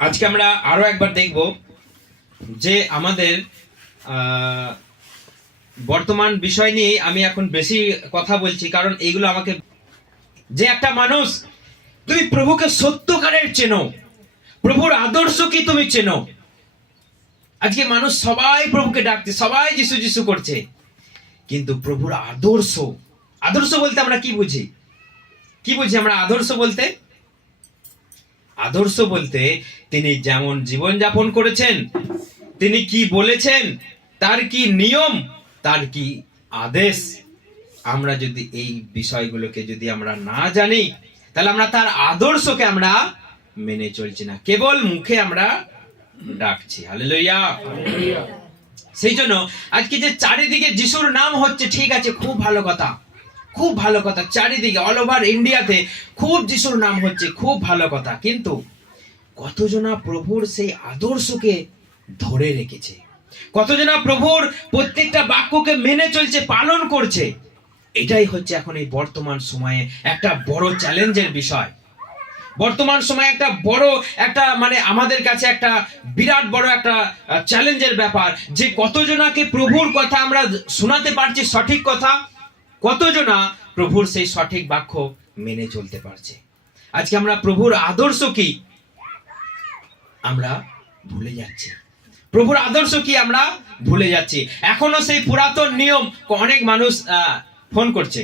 আজকে আমরা আরো একবার দেখব যে আমাদের বর্তমান বিষয় নিয়ে আমি এখন বেশি কথা বলছি, কারণ এইগুলো আমাকে, যে একটা মানুষ তুমি প্রভুকে সত্যকারের চেনো, প্রভুর আদর্শ কি তুমি চেনো। আজকে মানুষ সবাই প্রভুকে ডাকছে, সবাই যিশু যিশু করছে, কিন্তু প্রভুর আদর্শ, আদর্শ বলতে আমরা কি বুঝি? কি বুঝি আমরা আদর্শ বলতে? আদর্শ বলতে তিনি যেমন জীবন যাপন করেছেন, তিনি কি বলেছেন, তার কি নিয়ম, তার কি আদেশ, আমরা যদি এই বিষয়গুলোকে যদি আমরা না জানি, তাহলে আমরা তার আদর্শকে আমরা মেনে চলছি না, কেবল মুখে আমরা ডাকছি। হালেলুয়া। সেই জন্য আজকে যে চারিদিকে যিশুর নাম হচ্ছে, ঠিক আছে, খুব ভালো কথা, খুব ভালো কথা, চারিদিকে অল ওভার ইন্ডিয়াতে খুব যিশুর নাম হচ্ছে, খুব ভালো কথা, কিন্তু কতজনা প্রভুর সেই আদর্শকে ধরে রেখেছে, কতজনা প্রভুর প্রত্যেকটা বাক্যকে মেনে চলছে, পালন করছে? এটাই হচ্ছে এখন এই বর্তমান সময়ে একটা বড় চ্যালেঞ্জের বিষয়। বর্তমান সময়ে একটা বড় একটা আমাদের কাছে একটা বিরাট বড় একটা চ্যালেঞ্জের ব্যাপার, যে কতজনাকে প্রভুর কথা আমরা শোনাতে পারছি, সঠিক কথা, কতজনা প্রভুর সেই সঠিক বাক্য মেনে চলতে পারছে। আজকে আমরা প্রভুর আদর্শ কি আমরা ভুলে যাচ্ছি, প্রভুর আদর্শ কি আমরা ভুলে যাচ্ছি। এখনো সেই পুরাতন নিয়ম। অনেক মানুষ ফোন করছে,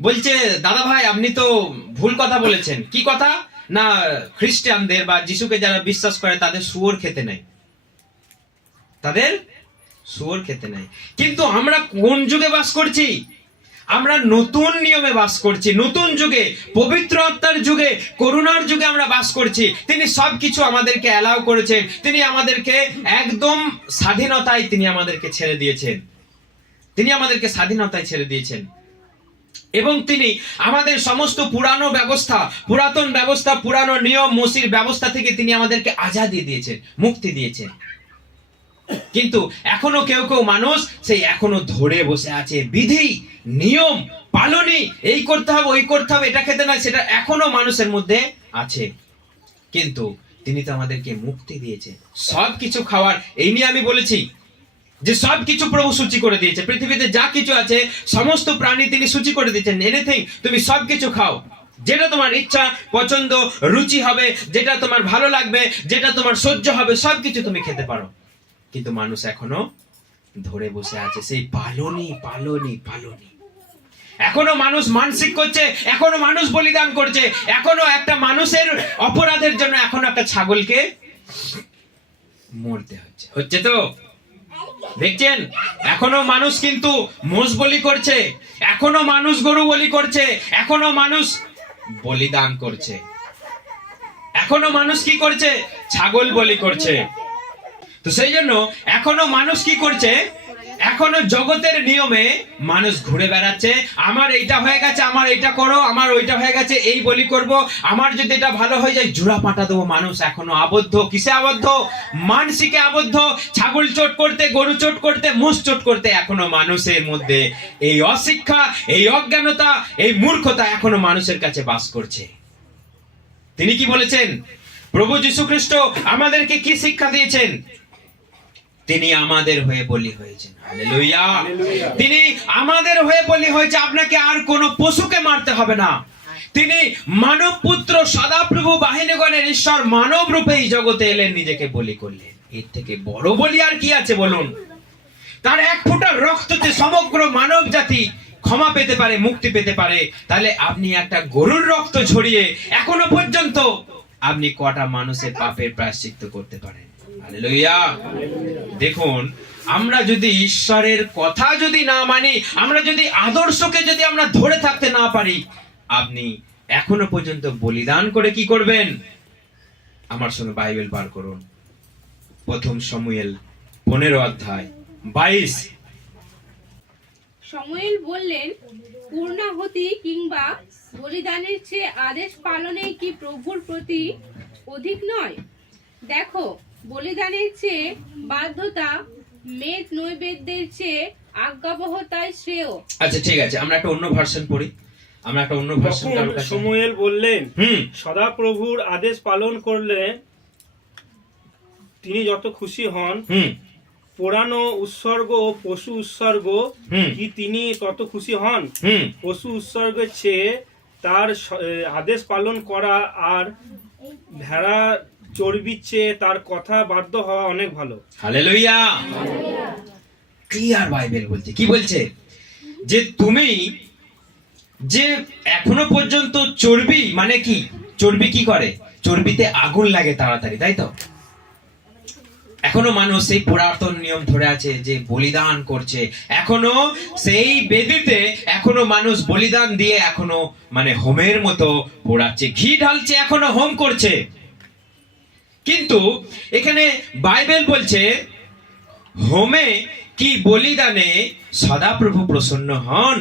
বলছে দাদা ভাই আপনি তো ভুল কথা বলেছেন। কি কথা? না, খ্রিস্টানদের বা যিশুকে যারা বিশ্বাস করে তাদের শুয়োর খেতে নেই, তাদের শুয়োর খেতে নেই। কিন্তু আমরা কোন যুগে বাস করছি? আমরা নতুন নিয়মে বাস করছি, নতুন যুগে, পবিত্র আত্মার যুগে, করুণার যুগে আমরা বাস করছি। তিনি সবকিছু আমাদেরকে অ্যালাউ করেছেন, তিনি আমাদেরকে একদম স্বাধীনতায় তিনি আমাদেরকে ছেড়ে দিয়েছেন, তিনি আমাদেরকে স্বাধীনতায় ছেড়ে দিয়েছেন। এবং তিনি আমাদের সমস্ত পুরানো ব্যবস্থা, পুরাতন ব্যবস্থা, পুরানো নিয়ম মসির ব্যবস্থা থেকে তিনি আমাদেরকে আজাদি দিয়েছেন, মুক্তি দিয়েছেন। কিন্তু এখনো কেউ কেউ মানুষ সেই এখনো ধরে বসে আছে, বিধি নিয়ম পালনই, এই করতে হবে, ওই করতে হবে, এটা খেতে না, সেটা এখনো মানুষের মধ্যে আছে। কিন্তু তিনি তো আমাদেরকে মুক্তি দিয়েছেন সবকিছু খাওয়ার। এই নিয়ে আমি বলেছি যে সবকিছু প্রভু সূচি করে দিয়েছে, পৃথিবীতে যা কিছু আছে সমস্ত প্রাণী তিনি সূচি করে দিয়েছেন। এনিথিং, তুমি সবকিছু খাও, যেটা তোমার ইচ্ছা, পছন্দ, রুচি হবে, যেটা তোমার ভালো লাগবে, যেটা তোমার সহ্য হবে, সবকিছু তুমি খেতে পারো। কিন্তু মানুষ এখনো ধরে বসে আছে সেই পালনি পালনি পালনি। এখনো মানুষ মানসিক করছে, এখনো মানুষ বলিদান করছে, এখনো একটা মানুষের অপরাধের জন্য এখনো একটা ছাগলকে মরতে হচ্ছে। হচ্ছে তো দেখছেন, এখনো মানুষ কিন্তু মোষ বলি করছে, এখনো মানুষ গরু বলি করছে, এখনো মানুষ বলিদান করছে, এখনো মানুষ কি করছে? ছাগল বলি করছে। তো সেই জন্য এখনো মানুষ কি করছে? এখনো জগতের নিয়মে মানুষ ঘুরে বেড়াচ্ছে। আমার এইটা হয়ে গেছে, আমার এইটা করো, আমার ওইটা হয়ে গেছে, এই বলি করব, আমার যদি এটা ভালো হয়ে যায় জোড়া পাটা দেবো। মানুষ এখনো আবদ্ধ, কিসে আবদ্ধ? মানসিকে আবদ্ধ। ছাগল চোট করতে, গরু চোট করতে, মোষ চোট করতে এখনো মানুষের মধ্যে এই অশিক্ষা, এই অজ্ঞানতা, এই মূর্খতা এখনো মানুষের কাছে বাস করছে। তিনি কি বলেছেন? প্রভু যীশু খ্রিস্ট আমাদেরকে কি শিক্ষা দিয়েছেন? তিনি আমাদের হয়ে বলি হয়েছেন। হালেলুয়া। তিনি আমাদের হয়ে বলি হয়েছে, আপনাকে আর কোনো পশুকে মারতে হবে না। তিনি মানব পুত্র সদাপ্রভু বাহিনীগণের ঈশ্বর মানব রূপে এই জগতে এলেন, নিজেকে বলি করলেন। এর থেকে বড় বলি আর কি আছে বলুন? তার এক ফোঁটা রক্ততে সমগ্র মানব জাতি ক্ষমা পেতে পারে, মুক্তি পেতে পারে। তাহলে আপনি একটা গরুর রক্ত ঝরিয়ে এখনো পর্যন্ত আপনি কটা মানুষের পাপের প্রায়শ্চিত্ত করতে পারেন? হালেলুয়া। দেখুন, আমরা যদি ঈশ্বরের কথা যদি না মানি, আমরা যদি আদর্শকে যদি আমরা ধরে থাকতে না পারি, আপনি এখনো পর্যন্ত বলিদান করে কি করবেন? আমার সঙ্গে বাইবেল বার করুন, প্রথম শমূয়েল 15 অধ্যায় 22। শমূয়েল বললেন, পূর্ণাহুতি কিংবা বলিদানের চেয়ে আদেশ পালনে কি প্রভুর প্রতি অধিক নয়? দেখো, বলিদানের চেয়ে বাধ্যতা, মেদ নৈবেদ্যের চেয়ে আজ্ঞাবহতাই শ্রেয়। আচ্ছা ঠিক আছে, আমরা একটা অন্য ভার্সন পড়ি। আমরা একটা অন্য ভার্সন। শমূয়েল বললেন, সদাপ্রভুর আদেশ পালন করলে তিনি যত খুশি হন, হুম পুরানো উৎসর্গ ও পশু উৎসর্গ হুম কি তিনি তত খুশি হন? হুম পশু উৎসর্গের চেয়ে তার আদেশ পালন করা আর ভেড়া চর্বির চেয়ে তার কথা বাধ্য হওয়া অনেক ভালো। হালেলুয়া। ক্লিয়ার বাইবেল বলছে, কি বলছে? যে তুমি যে এখনো পর্যন্ত চর্বি, মানে কি চর্বি কি করে? চর্বিতে আগুন লাগে তাড়াতাড়ি, তাই তো? এখনো মানুষ সেই পুরাতন নিয়ম ধরে আছে যে বলিদান করছে, এখনো সেই বেদিতে এখনো মানুষ বলিদান দিয়ে এখনো মানে হোমের মতো পোড়াচ্ছে, ঘি ঢালছে, এখনো হোম করছে। কিন্তু এখানে বাইবেল বলছে হোমে কি বলিদানে সদাপ্রভু প্রসন্ন হন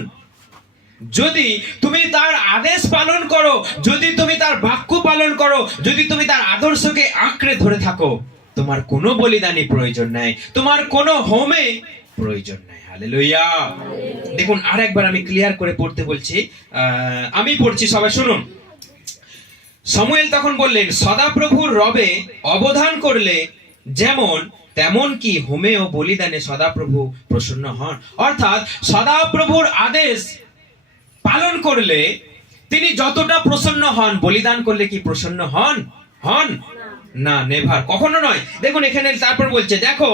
যদি তুমি তার আদেশ পালন করো, যদি তুমি তার বাক্য পালন করো, যদি তুমি তার আদর্শকে আঁকড়ে ধরে থাকো। তোমার কোনো বলিদানই প্রয়োজন নাই, তোমার কোনো হোমে প্রয়োজন নাই। হালেলুয়া। দেখুন আরেকবার আমি ক্লিয়ার করে পড়তে বলছি, আমি পড়ছি, সবাই শুনুন। শমূয়েল তখন বললেন, সদাপ্রভুর রবে অবধান করলে যেমন তেমন কি হোমে ও বলিদানে সদাপ্রভু প্রসন্ন হন। অর্থাৎ সদাপ্রভুর আদেশ পালন করলে তিনি যতটা প্রসন্ন হন, বলিদান করলে কি প্রসন্ন হন? হন না, নেভার, কখনো নয়। দেখুন এখানে তারপর বলছে, দেখো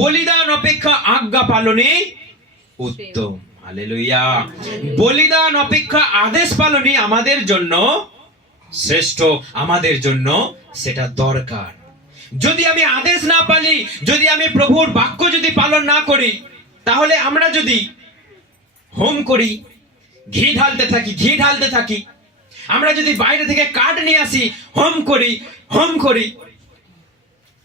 বলিদান অপেক্ষা আজ্ঞা পালনই উত্তম। হালেলুয়া। বলিদান অপেক্ষা আদেশ পালনই আমাদের জন্য শ্রেষ্ঠ, আমাদের জন্য সেটা দরকার। যদি আমি আদেশ না পালি, যদি আমি প্রভুর বাক্য যদি পালন না করি, তাহলে আমরা যদি হোম করি, ঘি ঢালতে থাকি, আমরা যদি বাইরে থেকে কাঠ নিয়ে আসি, হোম করি,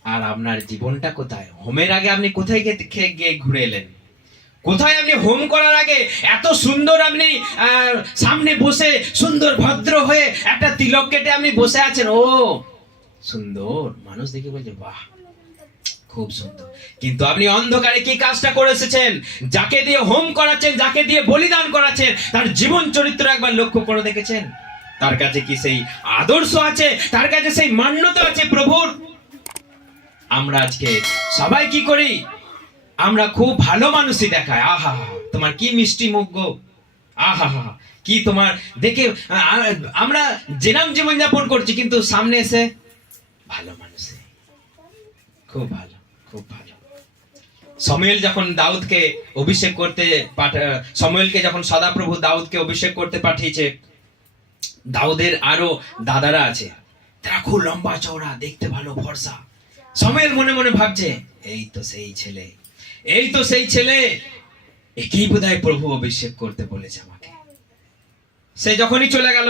আর আপনার জীবনটা কোথায়? হোমের আগে আপনি কোথায় গিয়ে ঘুরে এলেন? কোথায় আপনি হোম করার আগে এত সুন্দর আপনি সামনে বসে সুন্দর ভদ্র হয়ে একটা তিলক কেটে আপনি বসে আছেন, ও সুন্দর, মানুষ দেখে বলছে বাহ খুব সুন্দর। কিন্তু আপনি অন্ধকারে কি কাজটা করে এসেছেন? যাকে দিয়ে হোম করাচ্ছেন, যাকে দিয়ে বলিদান করাচ্ছেন, তার জীবন চরিত্র একবার লক্ষ্য করে দেখেছেন? তার কাছে কি সেই আদর্শ আছে? তার কাছে সেই মান্যতা আছে প্রভুর? আমরা আজকে সবাই কি করি? আমরা খুব ভালো মানুষই দেখায়, আহা তোমার কি মিষ্টি মুখ গো, আহা কি তোমার দেখে আমরা জেনাম জীবন যাপন করছি, কিন্তু সামনে এসে ভালো মানুষ, খুব ভালো, খুব ভালো। শমূয়েল যখন দাউদকে অভিষেক করতে শমূয়েলকে যখন সদাপ্রভু দাউদকে অভিষেক করতে পাঠিয়েছে, দাউদের আরো দাদারা আছে, তারা খুব লম্বা চওড়া, দেখতে ভালো, ফর্সা। শমূয়েল মনে মনে ভাবছে, এই তো সেই ছেলে, একেই বোধহয় প্রভু অভিষেক করতে বলেছে আমাকে। সে যখনই চলে গেল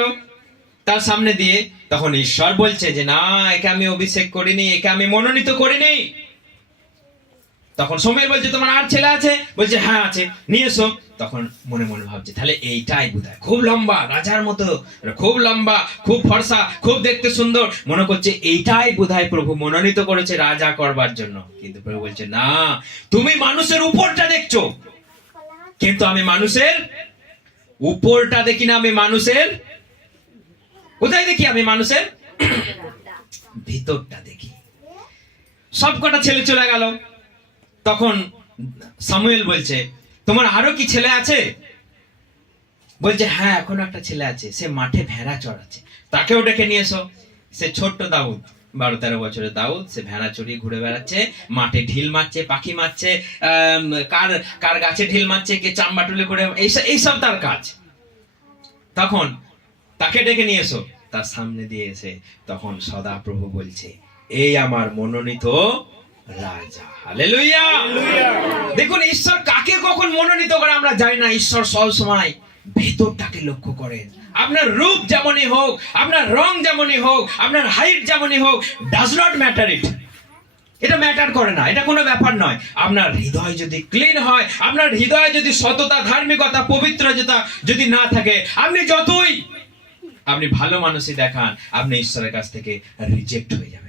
তার সামনে দিয়ে, তখন ঈশ্বর বলছে যে না, একে আমি অভিষেক করিনি, একে আমি মনোনীত করিনি। তখন শমূয়েল বলছে, তোমার আর ছেলে আছে? বলছে হ্যাঁ আছে, নিয়ে এসো। তখন মনে মনে ভাবছে, তাহলে এইটাই বোধহয়, খুব লম্বা, রাজার মতো, খুব লম্বা, খুব ফর্সা, খুব দেখতে সুন্দর, মনে করছে এইটাই বোধহয় প্রভু মনোনীত করেছে রাজা করবার জন্য। কিন্তু প্রভু বলছে না, তুমি মানুষের উপরটা দেখছো, কিন্তু আমি মানুষের উপরটা দেখি না, আমি মানুষের কোথায় দেখি? আমি মানুষের ভিতরটা দেখি। সবকটা ছেলে চলে গেল। তখন শমূয়েল বলছে, তোমার আরো কি ছেলে আছে? বলছে হ্যাঁ, এখনো একটা ছেলে আছে, সে মাঠে ভেড়া চড়াচ্ছে, তাকেও ডেকে নিয়ে এসো। সে ছোট্ট দাউদ, 12-13 বছরের দাউদ, সে ভেড়া চড়িয়ে ঘুরে বেড়াচ্ছে, মাঠে ঢিল মারছে, পাখি মারছে, কার গাছে ঢিল মারছে, কে চাম্বাটুলি করে, এইসব তার কাজ। তখন তাকে ডেকে নিয়ে এসো। তার সামনে দিয়ে এসে তখন সদাপ্রভু বলছে, এই আমার মনোনীত রাজা। হালেলুয়া। দেখুন ঈশ্বর কাকে কখন মনোনীত করে আমরা জানি না। ঈশ্বর সব সময় ভেতরটাকে লক্ষ্য করেন। আপনার রূপ যেমনই হোক, আপনার রং যেমনই হোক, আপনার হাইট যেমনই হোক, ডাজ নট ম্যাটার ইট। এটা ম্যাটার করে না, এটা কোনো ব্যাপার নয়। আপনার হৃদয় যদি ক্লিন হয়, আপনার হৃদয়ে যদি সততা, ধার্মিকতা, পবিত্রতা যদি না থাকে, আপনি যতই আপনি ভালো মানুষই দেখান, আপনি ঈশ্বরের কাছ থেকে রিজেক্ট হয়ে যাবেন।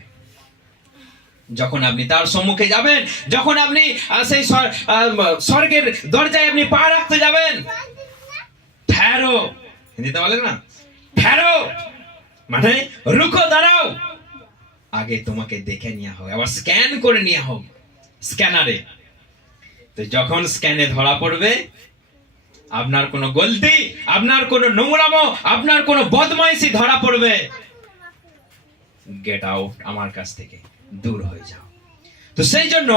যখন আপনি তার সম্মুখে যাবেন, যখন আপনি সেই স্বর্গের দরজায় আপনি পা রাখতে যাবেন, ঠেরো, হিন্দিতে বলেন না, ঠেরো মানে রুকো, দাঁড়াও। আগে তোমাকে দেখে নেওয়া হবে, আবার স্ক্যান করে নেওয়া হবে স্ক্যানারে। তো যখন স্ক্যানে ধরা পড়বে আপনার কোনো গলতি, আপনার কোনো নোংরামো, আপনার কোনো বদমাইশি ধরা পড়বে, গেট আউট, আমার কাছ থেকে দূর হয়ে যাও। তো সেই জন্য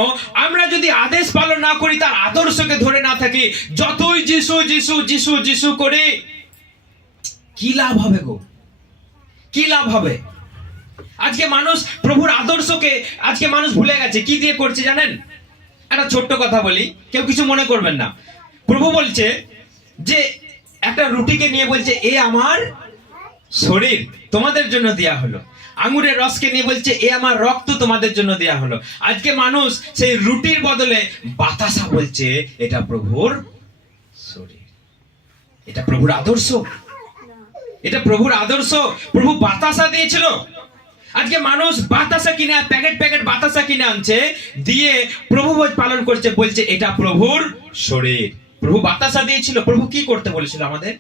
আমরা যদি আদেশ পালন না করি, তার আদর্শকে ধরে না থাকি, যতই যিশু যিশু যিশু যিশু করি, কি লাভ হবে গো? কি লাভ হবে? আজকে মানুষ প্রভুর আদর্শকে আজকে মানুষ ভুলে গেছে। কি দিয়ে করছে জানেন? একটা ছোট্ট কথা বলি, কেউ কিছু মনে করবেন না। প্রভু বলছে যে একটা রুটিকে নিয়ে বলছে, এ আমার শরীর, তোমাদের জন্য দেয়া হলো। আঙুরের রসকে নিয়ে বলছে, এ আমার রক্ত, তোমাদের জন্য দেয়া হলো। আজকে মানুষ সেই রুটির বদলে বাতাসা বলছে, এটা প্রভুর শরীর। এটা প্রভুর আদর্শ? এটা প্রভুর আদর্শ? প্রভু বাতাসা দিয়েছিল, আজকে মানুষ বাতাসা কিনে, প্যাকেট প্যাকেট বাতাসা কিনে আনছে, দিয়ে প্রভু ভোজ পালন করছে, বলছে এটা প্রভুর শরীর। প্রভু বাতাসা দিয়েছিল, প্রভু কি করতে বলেছিল আমাদের?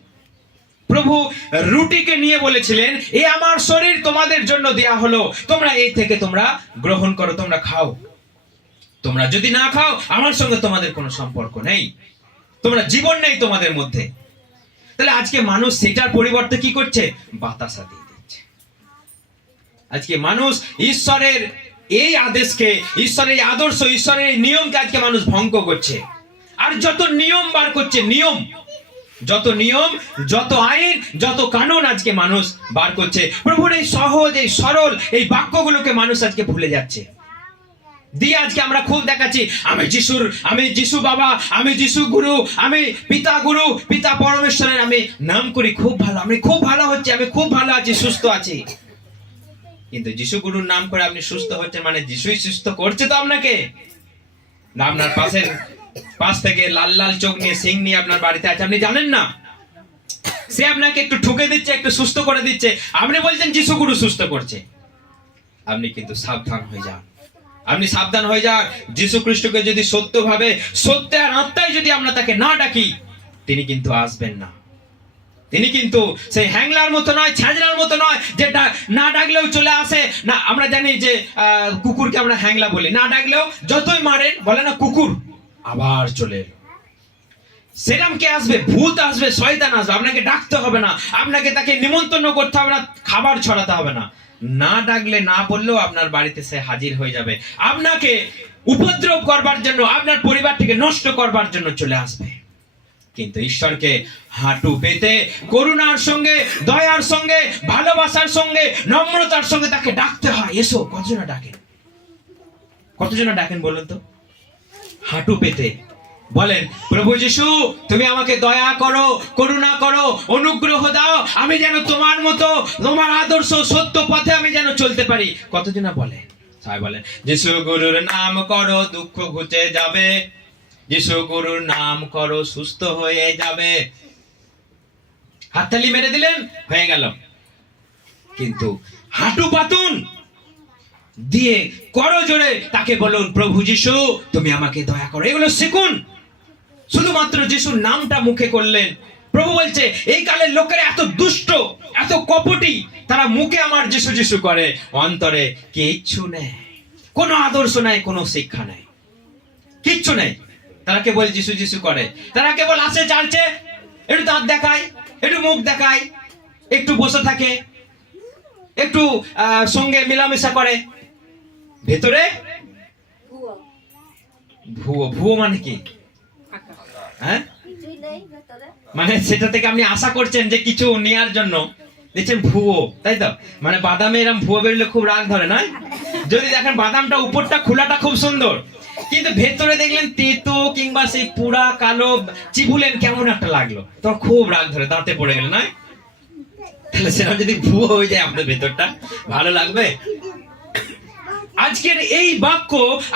প্রভু রুটিকে নিয়ে বলেছিলেন, এ আমার শরীর, তোমাদের জন্য দেয়া হলো, তোমরা এই থেকে তোমরা গ্রহণ করো, তোমরা খাও। তোমরা যদি না খাও, আমার সঙ্গে তোমাদের কোনো সম্পর্ক নেই, তোমরা জীবন নেই তোমাদের মধ্যে। তাহলে আজকে মানুষ সেটার পরিবর্তে কি করছে? বাতাসা দিয়ে দিচ্ছে। আজকে মানুষ ঈশ্বরের এই আদেশকে, ঈশ্বরের এই আদর্শ, ঈশ্বরের এই নিয়মকে আজকে মানুষ ভঙ্গ করছে। আর যত নিয়ম বার করছে, নিয়ম, যত নিয়ম, যত আইন, যত কানুন আজকে মানুষ বার করছে, প্রভুর এই সহজ, এই সরল এই বাক্যগুলোকে মানুষ আজকে ভুলে যাচ্ছে। দিয়ে আজকে আমরা খুব দেখাচ্ছি, আমি যিশু বাবা, আমি যিশু গুরু, আমি পিতা গুরু, পিতা পরমেশ্বরের আমি নাম করি, খুব ভালো, আমি খুব ভালো হচ্ছে, আমি খুব ভালো আছি, সুস্থ আছি। কিন্তু যিশু গুরুর নাম করে আপনি সুস্থ হচ্ছেন মানে যিশুই সুস্থ করছে তো আপনাকে না? আপনার পাশ থেকে লাল লাল চোখ নিয়ে, সিং নিয়ে আপনার বাড়িতে আছে, আপনি জানেন না? সে আপনাকে একটু ঠুকে দিচ্ছে, একটু সুস্থ করে দিচ্ছে, আপনি বলছেন যিশু গুরু সুস্থ করছে। আপনি কিন্তু সাবধান হয়ে যান, আপনি সাবধান হয়ে যান। যিশু খ্রিস্টকে যদি সত্যভাবে, সত্য আর আত্মায় যদি আমরা তাকে না ডাকি, তিনি কিন্তু আসবেন না। তিনি কিন্তু সেই হ্যাংলার মতো নয়, ছ্যাঁচড়ার মতো নয়, যেটা না ডাকলেও চলে আসে না। আমরা জানি যে কুকুরকে আমরা হ্যাংলা বলি, না ডাকলেও যতই মারেন, বলে না কুকুর, আবার চলে এলো। সেরাম কে আসবে? ভূত আসবে, শয়তান আসবে, আপনাকে ডাকতে হবে না, আপনাকে তাকে নিমন্ত্রণ করতে হবে না, খাবার ছড়াতে হবে না। না ডাকলে, না বললেও আপনার বাড়িতে সে হাজির হয়ে যাবে, আপনাকে উপদ্রব করবার জন্য, আপনার পরিবারটিকে নষ্ট করবার জন্য চলে আসবে। কিন্তু ঈশ্বরকে হাঁটু পেতে করুণার সঙ্গে, দয়ার সঙ্গে, ভালোবাসার সঙ্গে, নম্রতার সঙ্গে তাকে ডাকতে হয়। এসো। কতজনা ডাকেন? কতজনা ডাকেন বলুন তো? হাঁটু পেতে বলেন, প্রভু যিশু, তুমি আমাকে দয়া করো, করুণা করো, অনুগ্রহ দাও, আমি যেন তোমার মতো, তোমার আদর্শ সত্য পথে আমি যেন চলতে পারি। কতজনা বলেন? সবাই বলেন, যিশু গুরুর নাম করো, দুঃখ ঘুচে যাবে, যিশু গুরুর নাম করো, সুস্থ হয়ে যাবে। হাততালি মেরে দিলেন, হয়ে গেল। কিন্তু হাঁটু পাতুন দিয়ে করো জোরে, তাকে বলুন, প্রভু যিশু, তুমি আমাকে দয়া করো। এগুলো শিখুন। শুধুমাত্র যিশুর নামটা মুখে করলেন। প্রভু বলছে, এই কালের লোকেরা এত দুষ্ট, এত কপটি, তারা মুখে আমার যিশু যিশু করে, অন্তরে কিচ্ছু নেই, কোনো আদর্শ নাই, কোনো শিক্ষা নাই, কিচ্ছু নেই। তারা কেবল যিশু যিশু করে, তারা কেবল আসে চালছে, একটু দাঁত দেখায়, একটু মুখ দেখায়, একটু বসে থাকে, একটু সঙ্গে মেলামেশা করে, ভেতরে ভুয়ো। ভুয়ো মানে কি? হ্যাঁ, মানে সেটা থেকে আপনি আশা করছেন যে কিছু নেওয়ার জন্য দেখছেন ভুয়ো, তাই তো? মানে বাদামে এরকম ভুয়ো বেরোলে খুব রাগ ধরে, নয়? যদি দেখেন বাদামটা উপরটা খোলাটা খুব সুন্দর, কিন্তু ভেতরে দেখলেন তেতো কিংবা সেই পুরা কালো, চিবুলেন কেমন একটা লাগলো, তখন খুব রাগ ধরে, দাঁতে পড়ে গেল, নয়? তাহলে সেটা যদি ভুয়ো হয়ে যায়, আপনার ভেতরটা ভালো লাগবে? আজকের এই বাক্য,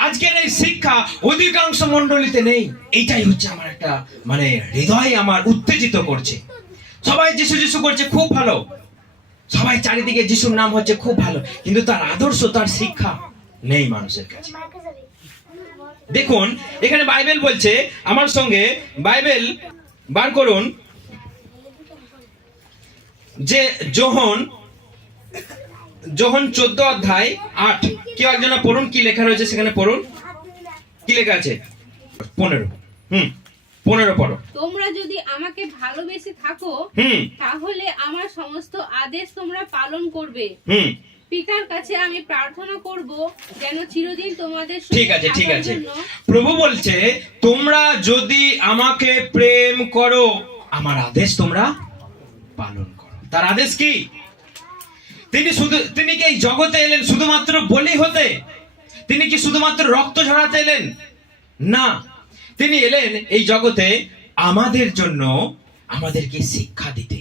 আজকের এই শিক্ষা অধিকাংশ মণ্ডলীতে নেই। এইটাই হচ্ছে আমার একটা মানে হৃদয় আমার উত্তেজিত করছে। সবাই যিশু যিশু করছে, খুব ভালো, সবাই চারিদিকে যিশুর নাম হচ্ছে, খুব ভালো, কিন্তু তার আদর্শ, তার শিক্ষা নেই মানুষের কাছে। দেখুন এখানে বাইবেল বলছে, আমার সঙ্গে বাইবেল বার করুন, যে যোহন যোহন 14:8 কেউ একজনা পড়ুন, কি লেখা রয়েছে সেখানে পড়ুন, কি লেখা আছে? 15 15 পড়ো। তোমরা যদি আমাকে ভালোবেসে থাকো তাহলে আমার সমস্ত আদেশ তোমরা পালন করবে। পিতার কাছে আমি প্রার্থনা করব যেন চিরদিন তোমাদের সঙ্গে ঠিক আছে, ঠিক থাকার আছে। জন্য। প্রভু বলছে তোমরা যদি আমাকে প্রেম করো আমার আদেশ তোমরা পালন করো। তার আদেশ কি? তিনি কি এই জগতে এলেন শুধুমাত্র বলি হতে? তিনি কি শুধুমাত্র রক্ত ঝরাতে এলেন? না, তিনি এলেন এই জগতে আমাদের জন্য, আমাদেরকে শিক্ষা দিতে।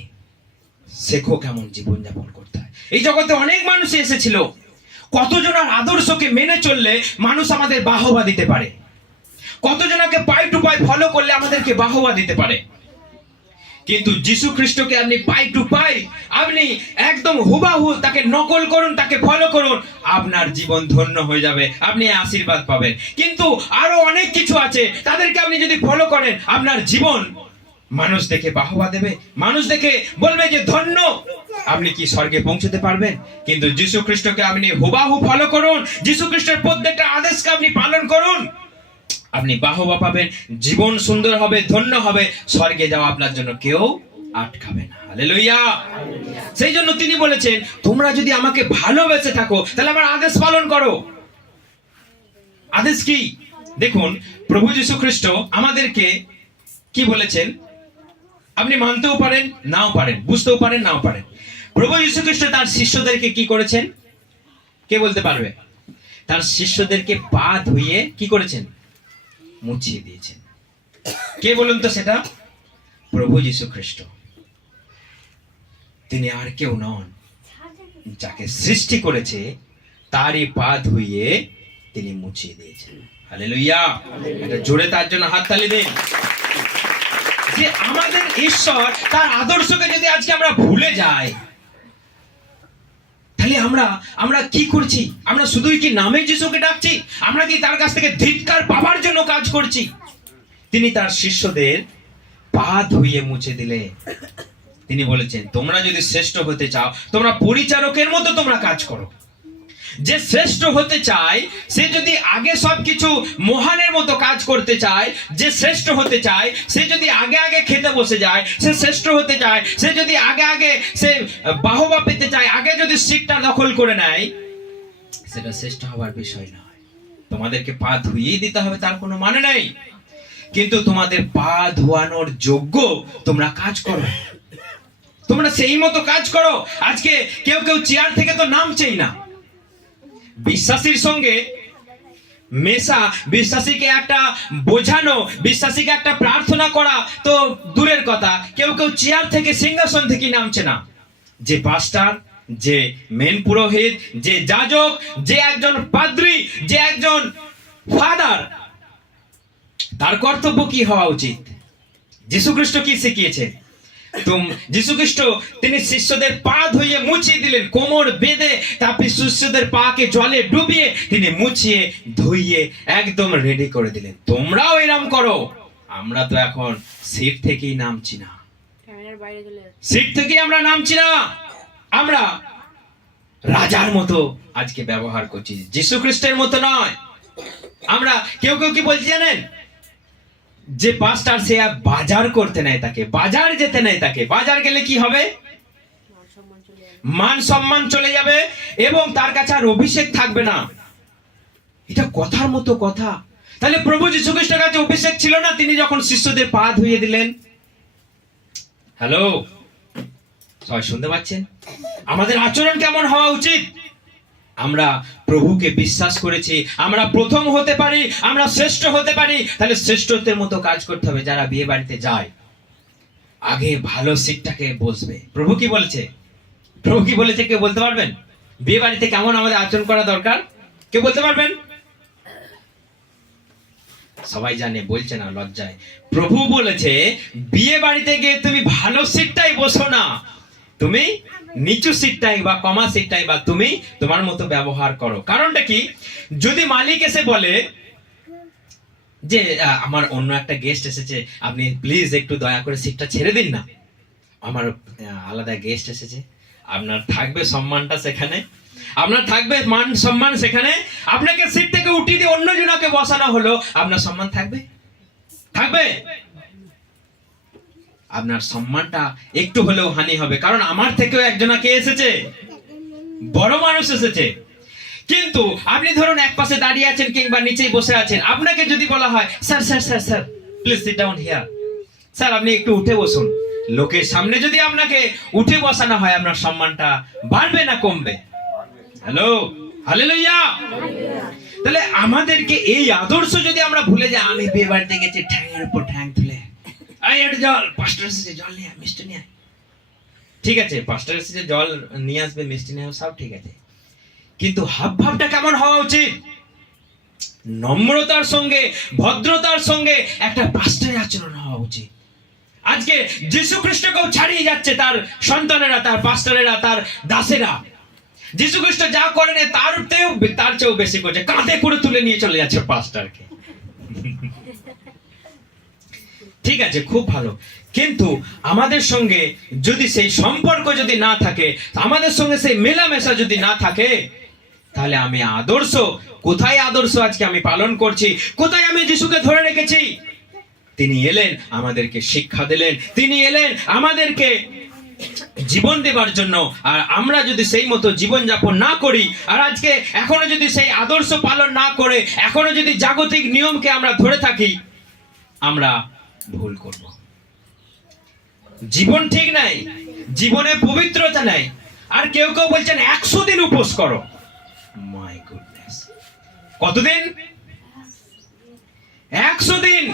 শেখো কেমন জীবনযাপন করতে হয়। এই জগতে অনেক মানুষ এসেছিল, কতজনের আদর্শকে মেনে চললে মানুষ আমাদের বাহবা দিতে পারে, কতজনকে পাই টু পাই ফলো করলে আমাদেরকে বাহবা দিতে পারে। কিন্তু যিশু খ্রিস্টকে আপনি পাই টু পাই, আপনি একদম হুবাহু তাকে নকল করুন, তাকে ফলো করুন, আপনার জীবন ধন্য হয়ে যাবে, আপনি আশীর্বাদ পাবেন। কিন্তু আরো অনেক কিছু আছে, তাদেরকে আপনি যদি ফলো করেন আপনার জীবন মানুষ দেখে বাহবা দেবে, মানুষ দেখে বলবে যে ধন্য। আপনি কি স্বর্গে পৌঁছতে পারবেন? কিন্তু যিশু খ্রিস্টকে আপনি হুবাহু ফলো করুন, যিশু খ্রিস্টের প্রত্যেকটা আদেশকে আপনি পালন করুন, আপনি বাহবা পাবেন, জীবন সুন্দর হবে, ধন্য হবে, স্বর্গে যাওয়া আপনার জন্য কেউ আটকাবে না। হালেলুয়া। সেই জন্য তিনি বলেছেন তোমরা যদি আমাকে ভালোবেসে থাকো তাহলে আমার আদেশ পালন করো। আদেশ কি? দেখুন, প্রভু যিশু খ্রিস্ট আমাদেরকে কি বলেছেন, আপনি মানতেও পারেন, নাও পারেন, বুঝতেও পারেন, নাও পারেন। প্রভু যিশু খ্রিস্ট তার শিষ্যদেরকে কি করেছেন? কে বলতে পারবে? তার শিষ্যদেরকে পা ধুইয়ে কি করেছেন? মুছিয়ে দিয়েছেন। কে বলুন তো সেটা? প্রভু যিশু খ্রিস্ট। তিনি আর কেউ নন, যাকে সৃষ্টি করেছে তারই পা ধুইয়ে তিনি মুছিয়ে দিয়েছেন। হালেলুয়া। এটা জোরে তার জন্য হাততালি দিন। যে আমাদের ঈশ্বর, তার আদর্শকে যদি আজকে আমরা ভুলে যাই তাহলে আমরা কি করছি? আমরা শুধুই কি নামে যিশুকে ডাকছি? আমরা কি তার কাছ থেকে ধিক্কার পাওয়ার জন্য কাজ করছি? তিনি তার শিষ্যদের পা ধুইয়ে মুছে দিলে তিনি বলেছেন তোমরা যদি শ্রেষ্ঠ হতে চাও তোমরা পরিচারকের মতো তোমরা কাজ করো। যে শ্রেষ্ঠ হতে চায় সে যদি আগে সবকিছু মহানের মতো কাজ করতে চায়, যে শ্রেষ্ঠ হতে চায় সে যদি আগে আগে খেতে বসে যায়, সে শ্রেষ্ঠ হতে চায়, সে যদি আগে আগে সে বাহবা পেতে চায়, আগে যদি সিটটা দখল করে নেয়, সেটা শ্রেষ্ঠ হওয়ার বিষয় নয়। তোমাদেরকে পা ধুইয়ে দিতে হবে তার কোনো মানে নেই, কিন্তু তোমাদের পা ধোয়ানোর যোগ্য তোমরা কাজ করো, তোমরা সেই মতো কাজ করো। আজকে কেউ কেউ চেয়ার থেকে তো নামছেই না। বিশ্বাসীর সঙ্গে মেশা, বিশ্বাসীকে একটা বোঝানো, বিশ্বাসীকে একটা প্রার্থনা করা তো দূরের কথা, কেউ কেউ চেয়ার থেকে, সিংহাসন থেকে নামছে না। যে পাস্টার, যে মেন পুরোহিত, যে যাজক, যে একজন পাদ্রী, যে একজন ফাদার, তার কর্তব্য কি হওয়া উচিত? যিশু খ্রিস্ট কি শিখিয়েছে? যিশু খ্রিস্ট তিনি শিষ্যদের পা ধুইয়ে মুছিয়ে দিলেন, কোমর বেঁধে তারপর শিষ্যদের পাকে জলে ডুবিয়ে তিনি মুছিয়ে ধুইয়ে একদম রেডি করে দিলেন। তোমরাও এরকম করো। আমরা তো এখন সিট থেকেই নামছি না, সিট থেকেই আমরা নামছি না, আমরা রাজার মতো আজকে ব্যবহার করছি, যিশু খ্রিস্টের মতো নয়। আমরা কেউ কেউ কি বলছি জানেন? যে পাস্টার সে বাজার করতে নেয় তাকে, বাজার যেতে নেয় তাকে, বাজার গেলে কি হবে? মান সম্মান চলে যাবে এবং তার কাছে আর অভিষেক থাকবে না। এটা কথার মতো কথা। তাহলে প্রভু যীশু খ্রিস্টের কাছে অভিষেক ছিল না তিনি যখন শিষ্যদের পা ধুইয়ে দিলেন? হ্যালো, সবাই শুনতে পাচ্ছেন? আমাদের আচরণ কেমন হওয়া উচিত? আমরা প্রভুকে বিশ্বাস করেছি, আমরা প্রথম হতে পারি, আমরা শ্রেষ্ঠ হতে পারি, তাহলে শ্রেষ্ঠত্বের মতো কাজ করতে হবে। যারা বিয়ে বাড়িতে যায় আগে ভালো সিটটাকে বসবে। প্রভু কি বলেছে? প্রভু কি বলেছে কেউ বলতে পারবেন? বিয়ে বাড়িতে কেমন আমাদের আচরণ করা দরকার কেউ বলতে পারবেন? সবাই জানে, বলছে না লজ্জায়। প্রভু বলেছে বিয়ে বাড়িতে গিয়ে তুমি ভালো সিটটাই বসো না, তুমি নিচু সিটটাই বা কমা সিটটাই বা তুমি তোমার মতো ব্যবহার করো। কারণটা কি? যদি মালিক এসে বলে যে আমার অন্য একটা গেস্ট এসেছে, আপনি প্লিজ একটু দয়া করে সিটটা ছেড়ে দিন না, আমার আলাদা গেস্ট এসেছে, আপনার থাকবে সম্মানটা সেখানে, আপনার থাকবে মান সম্মান সেখানে? আপনাকে সিট থেকে উঠিয়ে দিয়ে অন্য জনকে বসানো হলো, আপনার সম্মান থাকবে? থাকবে? আপনার সম্মানটা একটু হলেও হানি হবে, কারণ আমার থেকেও একজনকে এসেছে, বড় মানুষ এসেছে। কিন্তু আপনি ধরুন এক পাশে দাঁড়িয়ে আছেন কিংবা নিচেই বসে আছেন, আপনাকে যদি বলা হয় sir sir sir sir please sit down here, sir আপনি একটু উঠে বসুন, লোকের সামনে যদি আপনাকে উঠে বসানো হয়, আপনার সম্মানটা বাড়বে না কমবে? Hello, hallelujah. তাহলে আমাদেরকে এই আদর্শ যদি আমরা ভুলে যাই, আমি বিয়ে বাড়িতে গেছি ঠ্যাঙের উপর ঠ্যাং তুলে, আয় একটু জল, পাস্টার এসেছে জল নিয়ে আয়, মিষ্টি নিয়ে আয়। ঠিক আছে, পাস্টার এসেছে জল নিয়ে আসবে, মিষ্টি নিয়ে আসবে, সব ঠিক আছে, কিন্তু হাব ভাবটা কেমন হওয়া উচিত? নম্রতার সঙ্গে, ভদ্রতার সঙ্গে একটা পাস্টারের আচরণ হওয়া উচিত। আজকে যীশু খ্রিস্টকেও ছাড়িয়ে যাচ্ছে তার সন্তানেরা, তার পাস্টারেরা, তার দাসেরা। যীশু খ্রিস্ট যা করেন তার চেয়েও বেশি করছে, কাঁধে করে তুলে নিয়ে চলে যাচ্ছে পাস্টারকে। ঠিক আছে, খুব ভালো, কিন্তু আমাদের সঙ্গে যদি সেই সম্পর্ক যদি না থাকে, আমাদের সঙ্গে সেই মেলামেশা যদি না থাকে, তাহলে আমি আদর্শ কোথায়, আদর্শ আজকে আমি পালন করছি, কোথায় আমি যিশুকে ধরে রেখেছি? তিনি এলেন আমাদেরকে শিক্ষা দিলেন, তিনি এলেন আমাদেরকে জীবন দেবার জন্য, আর আমরা যদি সেই মতো জীবন যাপন না করি, আর আজকে এখনো যদি সেই আদর্শ পালন না করে এখনো যদি জাগতিক নিয়মকে আমরা ধরে থাকি, আমরা ভুল করব। জীবন ঠিক নাই, জীবনে পবিত্রতা নাই। আর কেউ কেউ বলছেন 100 দিন উপোস করো। মাই গুডনেস, কতদিন? 100 দিন।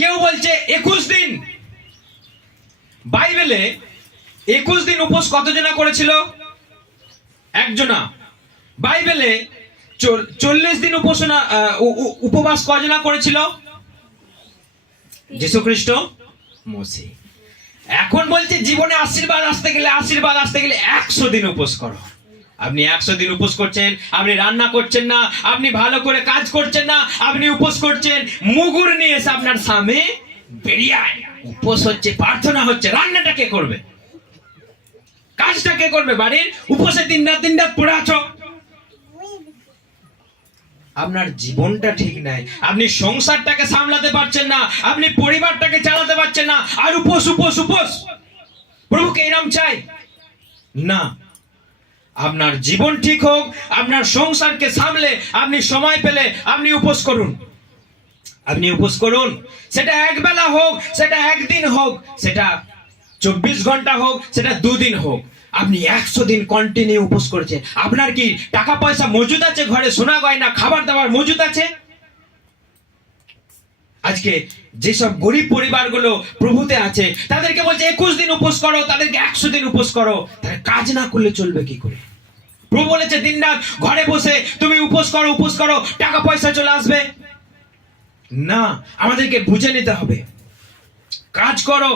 কেউ বলছে 21 দিন। বাইবেলে 21 দিন উপোস কতজনা করেছিল? একজনা। বাইবেলে 40 দিন উপবাস কজনা করেছিল? যীশু খ্রিস্ট, মোসে। এখন বলছে জীবনে আশীর্বাদ আসতে গেলে 100 দিন উপোস করো। আপনি 100 দিন উপোস করছেন, আপনি রান্না করছেন না, আপনি ভালো করে কাজ করছেন না, আপনি উপোস করছেন, মুগুর নিয়ে এসে আপনার সামনে বেরিয়ে আয়। উপোস হচ্ছে, প্রার্থনা হচ্ছে, রান্নাটা কে করবে? কাজটা কে করবে? বাড়ির উপোসে দিন রাত পড়ে আছো। আপনার জীবনটা ঠিক নাই, আপনি সংসারটাকে সামলাতে পারছেন না, আপনি পরিবারটাকে চালাতে পারছেন না, আর উপোস উপোস উপোস। প্রভুকে এরম চাই না। আপনার জীবন ঠিক হোক, আপনার সংসারকে সামলে আপনি সময় পেলে আপনি উপোস করুন, আপনি উপোস করুন। সেটা একবেলা হোক, সেটা একদিন হোক, সেটা 24 ঘন্টা হোক, সেটা 2 দিন হোক, আপনি 100 দিন কন্টিনিউ উপোস করেছেন। আপনার কি টাকা পয়সা মজুদ আছে? ঘরে সোনা গয়না খাবার দাবার মজুদ আছে? আজকে যেসব গরিব পরিবারগুলো প্রভুতে আছে, তাদেরকে বলছে 21 দিন উপোস করো, তাদেরকে 100 দিন উপোস করো। তাহলে কাজ না করলে চলবে কি করে? প্রভু বলেছে দিন রাত ঘরে বসে তুমি উপোস করো, টাকা পয়সা চলে আসবে না। আমাদেরকে বুঝে নিতে হবে, কাজ করো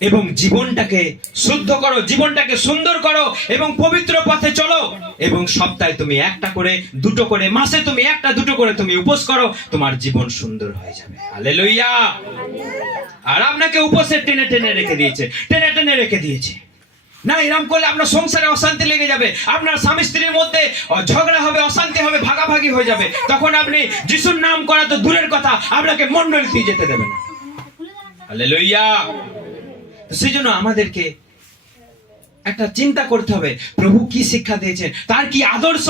এবং জীবনটাকে শুদ্ধ করো, জীবনটাকে সুন্দর করো এবং পবিত্র পথে চলো। এবং সপ্তাহে তুমি 1টা করে 2টো করে, মাসে তুমি 1টা 2টো করে তুমি উপোস করো, তোমার জীবন সুন্দর হয়ে যাবে। হালেলুয়া। আর আপনাকে উপোসে টেনে টেনে রেখে দিয়েছে না। এরকম করলে আপনার সংসারে অশান্তি লেগে যাবে, আপনার স্বামী স্ত্রীর মধ্যে ঝগড়া হবে, অশান্তি হবে, ভাগাভাগি হয়ে যাবে। তখন আপনি যিশুর নাম করা তো দূরের কথা, আপনাকে মণ্ডলীতে যেতে দেবে না। হালেলুয়া। সেই জন্য আমাদেরকে একটা চিন্তা করতে হবে, প্রভু কি শিক্ষা দিয়েছেন, তার কি আদর্শ,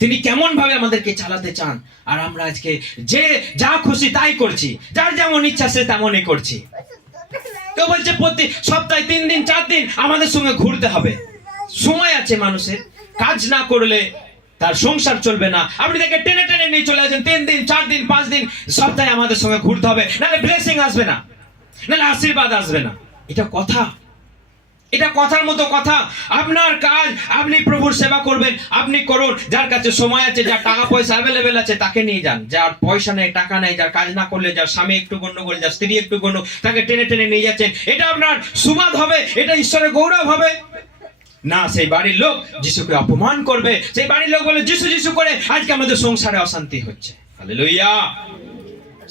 তিনি কেমন ভাবে আমাদেরকে চালাতে চান। আর আমরা আজকে যে যা খুশি তাই করছি, যার যেমন ইচ্ছা সে তেমনই করছি। কেউ বলছে প্রতি সপ্তাহে 3 দিন 4 দিন আমাদের সঙ্গে ঘুরতে হবে। সময় আছে মানুষের, কাজ না করলে তার সংসার চলবে না। আপনি তাকে টেনে টেনে নিয়ে চলে আসেন 3 দিন 4 দিন 5 দিন, সপ্তাহে আমাদের সঙ্গে ঘুরতে হবে, নাহলে ব্লেসিং আসবে না, নাহলে আশীর্বাদ আসবে না। এটা কথা, এটা কথার মতো কথা। আপনার কাজ, আপনি প্রভুর সেবা করবেন, আপনি করুন। যার কাছে সময় আছে, যার টাকা পয়সা অ্যাভেলেবেল আছে, তাকে নিয়ে যান। যার পয়সা নেই, টাকা নেই, যার কাজ না করলে, যার স্বামী একটু গন্ডগোল, যার স্ত্রী একটু গন্ডগোল, তাকে টেনে টেনে নিয়ে যাচ্ছেন। এটা আপনার সুবাদ হবে, এটা ঈশ্বরের গৌরব হবে না। সেই বাড়ির লোক যিশুকে অপমান করবে, সেই বাড়ির লোক বলে যিশু যিশু করে আজকে আমাদের সংসারে অশান্তি হচ্ছে। হালেলুয়া।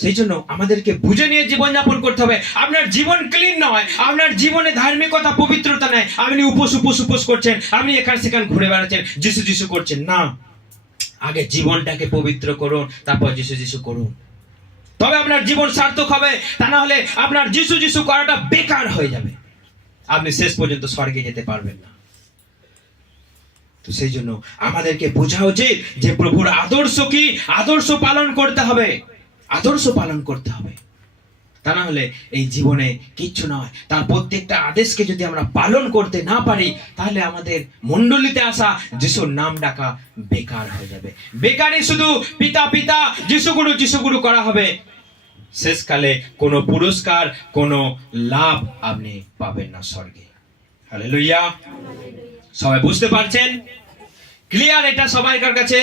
সেই জন্য আমাদেরকে বুঝে নিয়ে জীবনযাপন করতে হবে। আপনার জীবন ক্লিন নয়, আপনার জীবনে ধার্মিকতা পবিত্রতা নেই, আপনি উপোস করছেন, আপনি এখান সেখান ঘুরে বেড়াচ্ছেন, যিশু যিশু করছেন না। আগে জীবনটাকে পবিত্র করুন, তারপর যিশু যিশু করুন, তবে আপনার জীবন সার্থক হবে। তা না হলে আপনার যিশু যিশু করাটা বেকার হয়ে যাবে, আপনি শেষ পর্যন্ত স্বর্গে যেতে পারবেন না। তো সেই জন্য আমাদেরকে বোঝা উচিত যে প্রভুর আদর্শ কি, আদর্শ পালন করতে হবে, আদর্শ পালন করতে হবে। তা না হলে এই জীবনে কিচ্ছু নয়। তার প্রত্যেকটা আদেশকে যদি আমরা পালন করতে না পারি, তাহলে আমাদের মণ্ডলীতে আসা যিশুর নাম ডাকা বেকার হয়ে যাবে। বেকারে শুধু পিতা পিতা যিশু গুরু করা হবে, শেষকালে কোনো পুরস্কার, কোনো লাভ আপনি পাবেন না স্বর্গে। হালেলুয়া। সবাই বুঝতে পারছেন? ক্লিয়ার এটা সবাইকার কাছে?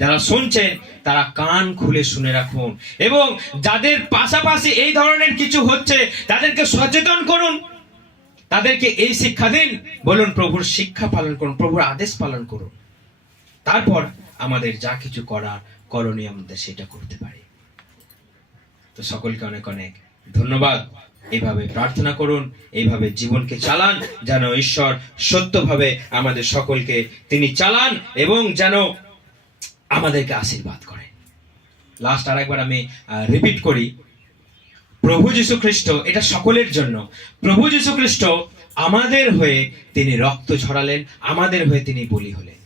যারা শুনছেন তারা কান খুলে শুনে রাখুন, এবং যাদের পাশাপাশি এই ধরনের কিছু হচ্ছে তাদেরকে সচেতন করুন, তাদেরকে এই শিক্ষা দিন, বলুন প্রভুর শিক্ষা পালন করুন, প্রভুর আদেশ পালন করুন। তারপর আমাদের যা কিছু করার করণীয় আমাদের সেটা করতে পারি। তো সকলকে অনেক অনেক ধন্যবাদ। এইভাবে প্রার্থনা করুন, এইভাবে জীবনকে চালান, যেন ঈশ্বর সত্যভাবে আমাদের সকলকে তিনি চালান এবং যেন আমাদেরকে আশীর্বাদ করেন। লাস্ট আরেকবার আমি রিপিট করি, প্রভু যীশু খ্রিস্ট, এটা সকলের জন্য, প্রভু যীশু খ্রিস্ট আমাদের হয়ে তিনি রক্ত ঝরালেন, আমাদের হয়ে তিনি বলি হলেন।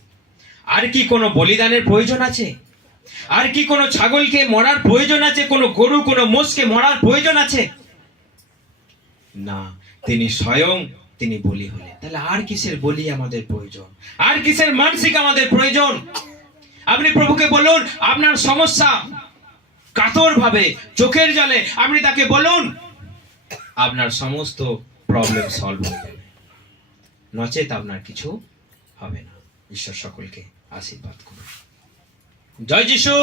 আর কি কোনো বলিদানের প্রয়োজন আছে? আর কি কোনো ছাগলকে মরার প্রয়োজন আছে? কোনো গরু, কোনো মোষকে মরার প্রয়োজন আছে? না, তিনি স্বয়ং তিনি বলি হলেন। তাহলে আর কিসের বলি আমাদের প্রয়োজন? আর কিসের মানসিক আমাদের প্রয়োজন? আপনি প্রভুকে বলুন আপনার সমস্যা, কাতর ভাবে চোখের জলে আপনি তাকে বলুন, আপনার সমস্ত প্রবলেম সলভ হয়ে যাবে, নচেত আপনার কিছু হবে না। ঈশ্বর সকলকে আশীর্বাদ করুন। জয় যিশু।